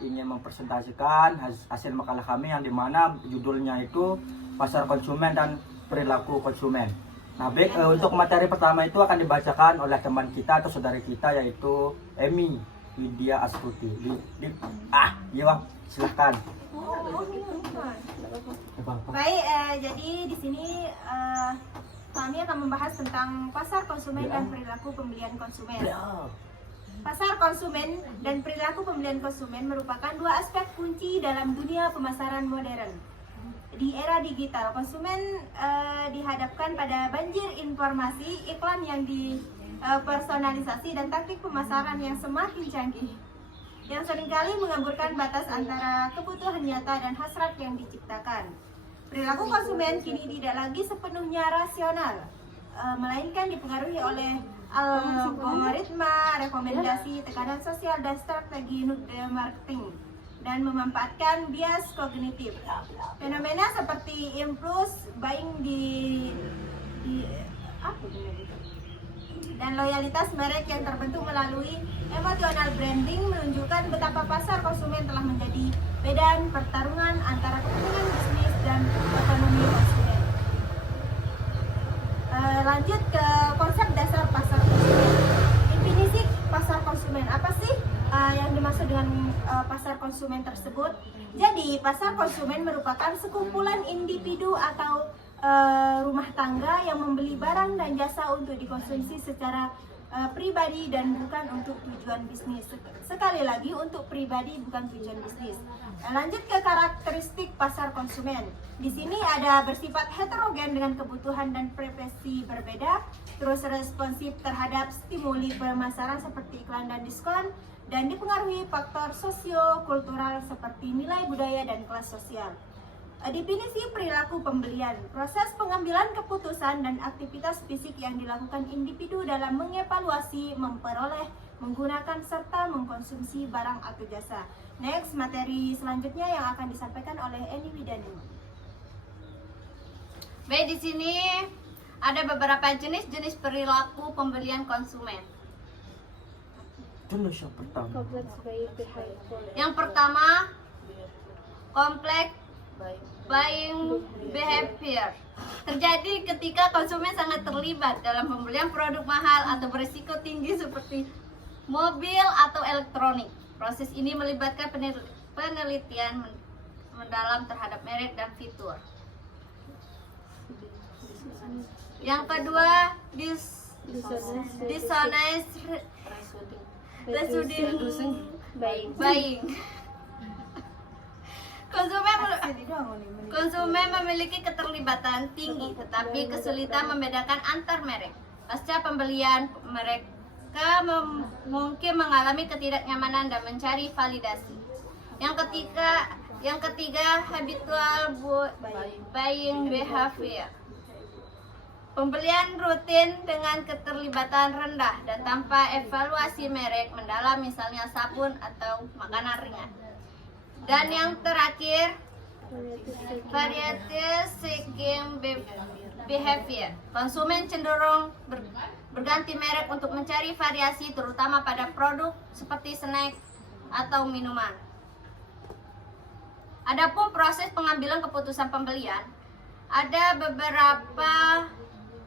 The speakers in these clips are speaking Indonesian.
ingin mempresentasikan hasil makalah kami yang dimana judulnya itu Pasar Konsumen dan Perilaku Konsumen. Nah, untuk materi pertama itu akan dibacakan oleh teman kita atau saudari kita yaitu Emi Widya Astuti. Iya, silahkan. Baik, jadi di sini kami akan membahas tentang pasar konsumen dan perilaku pembelian konsumen. Pasar konsumen dan perilaku pembelian konsumen merupakan dua aspek kunci dalam dunia pemasaran modern. Di era digital, konsumen dihadapkan pada banjir informasi, iklan yang dipersonalisasi dan taktik pemasaran yang semakin canggih, yang seringkali mengaburkan batas antara kebutuhan nyata dan hasrat yang diciptakan. Perilaku konsumen kini tidak lagi sepenuhnya rasional, melainkan dipengaruhi oleh algoritma, rekomendasi, tekanan sosial, dan strategi marketing, dan memanfaatkan bias kognitif. Fenomena seperti impulse buying dan loyalitas merek yang terbentuk melalui emotional branding menunjukkan betapa pasar konsumen telah menjadi medan pertarungan antara kepentingan bisnis dan ekonomi konsumen. Lanjut ke konsep dasar pasar konsumen. Definisi pasar konsumen apa sih yang dimaksud dengan pasar konsumen tersebut? Jadi, pasar konsumen merupakan sekumpulan individu atau rumah tangga yang membeli barang dan jasa untuk dikonsumsi secara pribadi dan bukan untuk tujuan bisnis. Sekali lagi, untuk pribadi bukan tujuan bisnis. Lanjut ke karakteristik pasar konsumen. Di sini ada bersifat heterogen dengan kebutuhan dan preferensi berbeda, terus responsif terhadap stimuli pemasaran seperti iklan dan diskon, dan dipengaruhi faktor sosio-kultural seperti nilai budaya dan kelas sosial. Definisi perilaku pembelian, proses pengambilan keputusan dan aktivitas fisik yang dilakukan individu dalam mengevaluasi, memperoleh, menggunakan, serta mengkonsumsi barang atau jasa. Next, materi selanjutnya yang akan disampaikan oleh Eni Widani. Baik, di sini ada beberapa jenis-jenis perilaku pembelian konsumen. Yang pertama, kompleks buying behavior terjadi ketika konsumen sangat terlibat dalam pembelian produk mahal atau berisiko tinggi seperti mobil atau elektronik. Proses ini melibatkan penelitian mendalam terhadap merek dan fitur. Yang kedua, dishonest buying. Konsumen memiliki keterlibatan tinggi, tetapi kesulitan membedakan antar merek. Pasca pembelian, mereka mungkin mengalami ketidaknyamanan dan mencari validasi. Yang ketiga, habitual buying behavior. Pembelian rutin dengan keterlibatan rendah dan tanpa evaluasi merek mendalam, misalnya sabun atau makanan ringan. Dan yang terakhir, variety seeking behavior. Konsumen cenderung berganti merek untuk mencari variasi, terutama pada produk seperti snack atau minuman. Adapun proses pengambilan keputusan pembelian, ada beberapa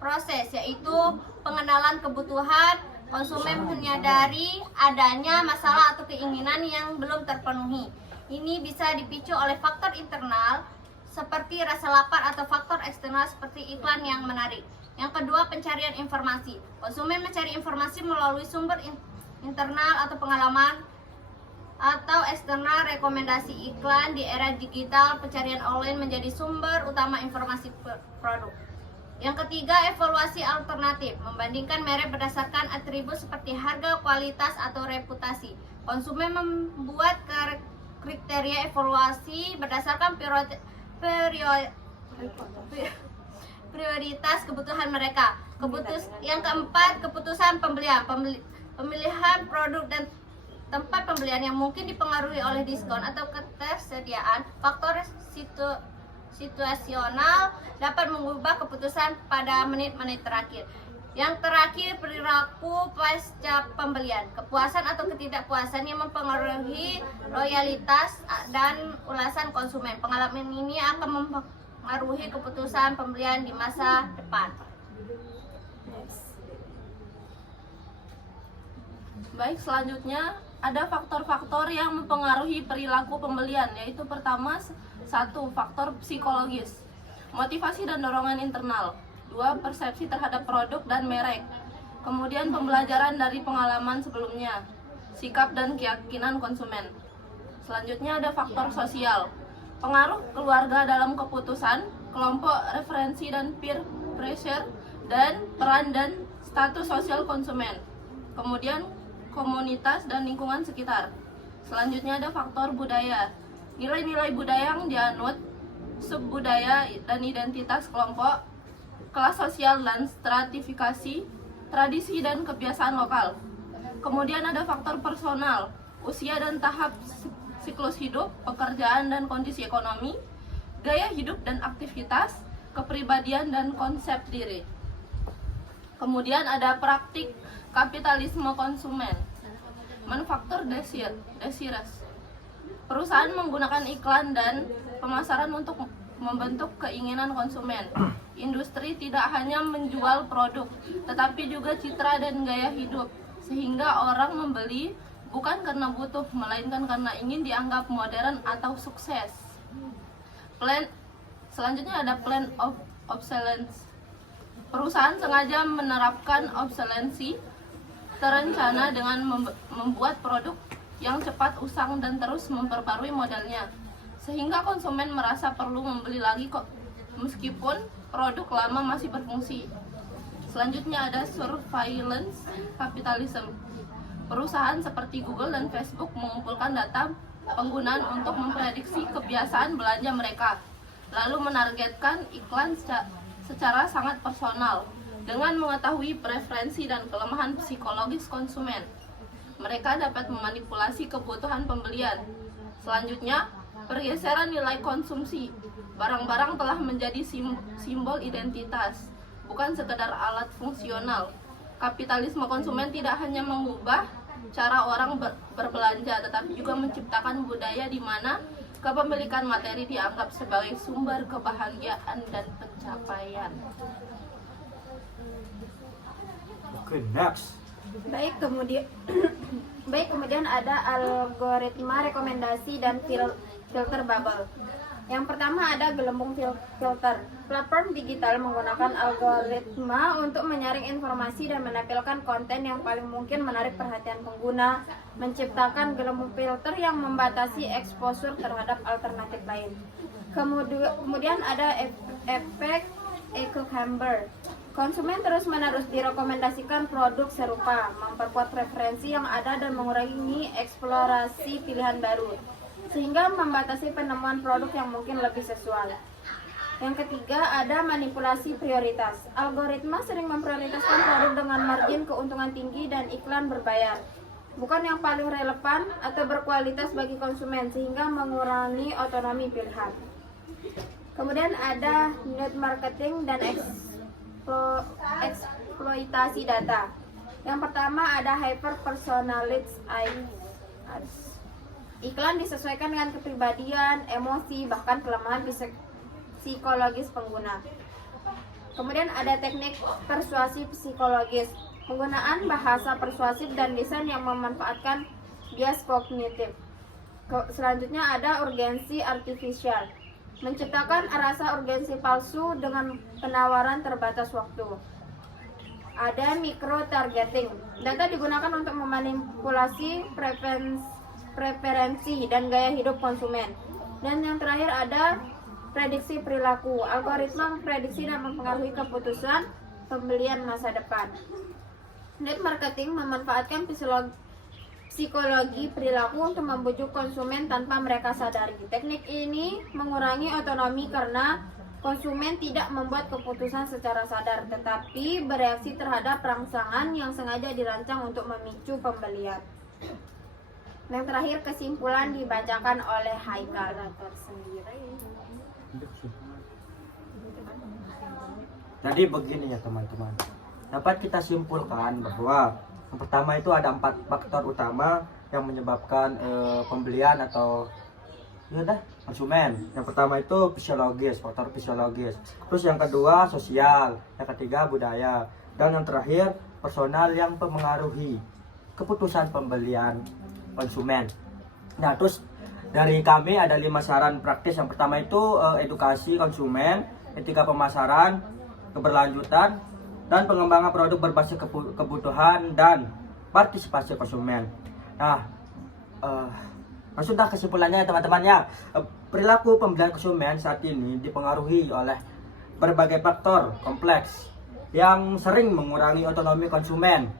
proses, yaitu pengenalan kebutuhan. Konsumen menyadari adanya masalah atau keinginan yang belum terpenuhi. Ini bisa dipicu oleh faktor internal seperti rasa lapar atau faktor eksternal seperti iklan yang menarik. Yang kedua, pencarian informasi. Konsumen mencari informasi melalui sumber internal atau pengalaman atau eksternal rekomendasi iklan. Di era digital, pencarian online menjadi sumber utama informasi produk. Yang ketiga, evaluasi alternatif. Membandingkan merek berdasarkan atribut seperti harga, kualitas, atau reputasi. Konsumen membuat kriteria evaluasi berdasarkan prioritas kebutuhan mereka. Yang keempat, keputusan pembelian. Pemilihan produk dan tempat pembelian yang mungkin dipengaruhi oleh diskon atau ketersediaan. Faktor situasional dapat mengubah keputusan pada menit-menit terakhir. Yang terakhir, perilaku pasca pembelian. Kepuasan atau ketidakpuasan yang mempengaruhi loyalitas dan ulasan konsumen. Pengalaman ini akan mempengaruhi keputusan pembelian di masa depan. Baik, selanjutnya ada faktor-faktor yang mempengaruhi perilaku pembelian, yaitu pertama, 1. Faktor psikologis, motivasi dan dorongan internal. 2. Persepsi terhadap produk dan merek. Kemudian pembelajaran dari pengalaman sebelumnya, sikap dan keyakinan konsumen. Selanjutnya ada faktor sosial, pengaruh keluarga dalam keputusan, kelompok referensi dan peer pressure, dan peran dan status sosial konsumen. Kemudian komunitas dan lingkungan sekitar. Selanjutnya ada faktor budaya, nilai-nilai budaya yang dianut, subbudaya dan identitas kelompok, kelas sosial dan stratifikasi, tradisi dan kebiasaan lokal. Kemudian ada faktor personal, usia dan tahap siklus hidup, pekerjaan dan kondisi ekonomi, gaya hidup dan aktivitas, kepribadian dan konsep diri. Kemudian ada praktik kapitalisme konsumen, manufaktur desires. Perusahaan menggunakan iklan dan pemasaran untuk membentuk keinginan konsumen. Industri tidak hanya menjual produk, tetapi juga citra dan gaya hidup, sehingga orang membeli bukan karena butuh, melainkan karena ingin dianggap modern atau sukses. Selanjutnya ada plan of obsolescence. Perusahaan sengaja menerapkan obsolensi terencana dengan membuat produk yang cepat usang dan terus memperbarui modelnya, sehingga konsumen merasa perlu membeli lagi kok meskipun produk lama masih berfungsi. Selanjutnya ada surveillance capitalism. Perusahaan seperti Google dan Facebook mengumpulkan data penggunaan untuk memprediksi kebiasaan belanja mereka, lalu menargetkan iklan secara sangat personal. Dengan mengetahui preferensi dan kelemahan psikologis konsumen, mereka dapat memanipulasi kebutuhan pembelian. Selanjutnya, pergeseran nilai konsumsi. Barang-barang telah menjadi simbol identitas, bukan sekedar alat fungsional. Kapitalisme konsumen tidak hanya mengubah cara orang berbelanja, tetapi juga menciptakan budaya di mana kepemilikan materi dianggap sebagai sumber kebahagiaan dan pencapaian. Oke, next. Baik, kemudian ada algoritma rekomendasi dan filter bubble. Yang pertama ada gelembung filter. Platform digital menggunakan algoritma untuk menyaring informasi dan menampilkan konten yang paling mungkin menarik perhatian pengguna, menciptakan gelembung filter yang membatasi exposure terhadap alternatif lain. Kemudian ada efek echo chamber. Konsumen terus-menerus direkomendasikan produk serupa, memperkuat preferensi yang ada dan mengurangi eksplorasi pilihan baru, sehingga membatasi penemuan produk yang mungkin lebih sesuai. Yang ketiga ada manipulasi prioritas. Algoritma sering memprioritaskan produk dengan margin keuntungan tinggi dan iklan berbayar, bukan yang paling relevan atau berkualitas bagi konsumen, sehingga mengurangi otonomi pilihan. Kemudian ada net marketing dan eksploitasi data. Yang pertama ada hyper personalized ads. Iklan disesuaikan dengan kepribadian, emosi, bahkan kelemahan psikologis pengguna. Kemudian ada teknik persuasi psikologis. Penggunaan bahasa persuasif dan desain yang memanfaatkan bias kognitif. Selanjutnya ada urgensi artifisial. Menciptakan rasa urgensi palsu dengan penawaran terbatas waktu. Ada micro targeting. Data digunakan untuk memanipulasi preferensi dan gaya hidup konsumen. Dan yang terakhir ada prediksi perilaku. Algoritma memprediksi dan mempengaruhi keputusan pembelian masa depan. Net marketing memanfaatkan psikologi perilaku untuk membujuk konsumen tanpa mereka sadari. Teknik ini mengurangi otonomi karena konsumen tidak membuat keputusan secara sadar, tetapi bereaksi terhadap rangsangan yang sengaja dirancang untuk memicu pembelian. Yang terakhir, kesimpulan dibacakan oleh Haikal tersendiri. Jadi begini ya teman-teman. dapat kita simpulkan bahwa yang pertama itu ada 4 faktor utama yang menyebabkan pembelian atau konsumen. Yang pertama itu fisiologis, faktor fisiologis. Terus yang kedua sosial, yang ketiga budaya, dan yang terakhir personal yang mempengaruhi keputusan pembelian konsumen. Nah, terus dari kami ada 5 saran praktis. Yang pertama itu edukasi konsumen, etika pemasaran, keberlanjutan, dan pengembangan produk berbasis kebutuhan dan partisipasi konsumen. Nah, sudah kesimpulannya teman-teman ya, perilaku pembelian konsumen saat ini dipengaruhi oleh berbagai faktor kompleks yang sering mengurangi otonomi konsumen.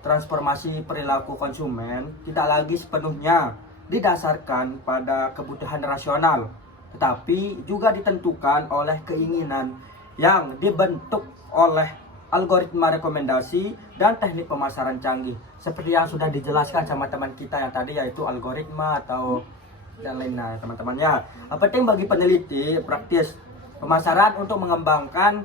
Transformasi perilaku konsumen tidak lagi sepenuhnya didasarkan pada kebutuhan rasional, tetapi juga ditentukan oleh keinginan yang dibentuk oleh algoritma rekomendasi dan teknik pemasaran canggih, seperti yang sudah dijelaskan sama teman kita yang tadi, yaitu algoritma atau dan lainnya teman-temannya. Penting bagi peneliti praktis pemasaran untuk mengembangkan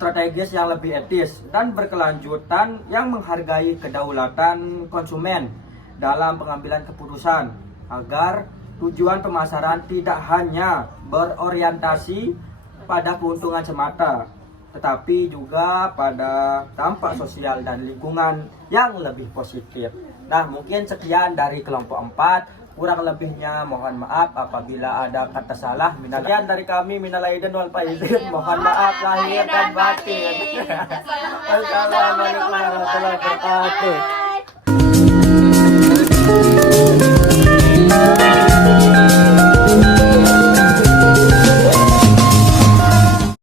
strategis yang lebih etis dan berkelanjutan yang menghargai kedaulatan konsumen dalam pengambilan keputusan, agar tujuan pemasaran tidak hanya berorientasi pada keuntungan semata, tetapi juga pada dampak sosial dan lingkungan yang lebih positif. Nah, mungkin sekian dari kelompok 4. Kurang lebihnya mohon maaf apabila ada kata salah. Sekian dari kami, minal aidin wal faizin. Mohon maaf lahir dan batin. Assalamualaikum warahmatullahi wabarakatuh.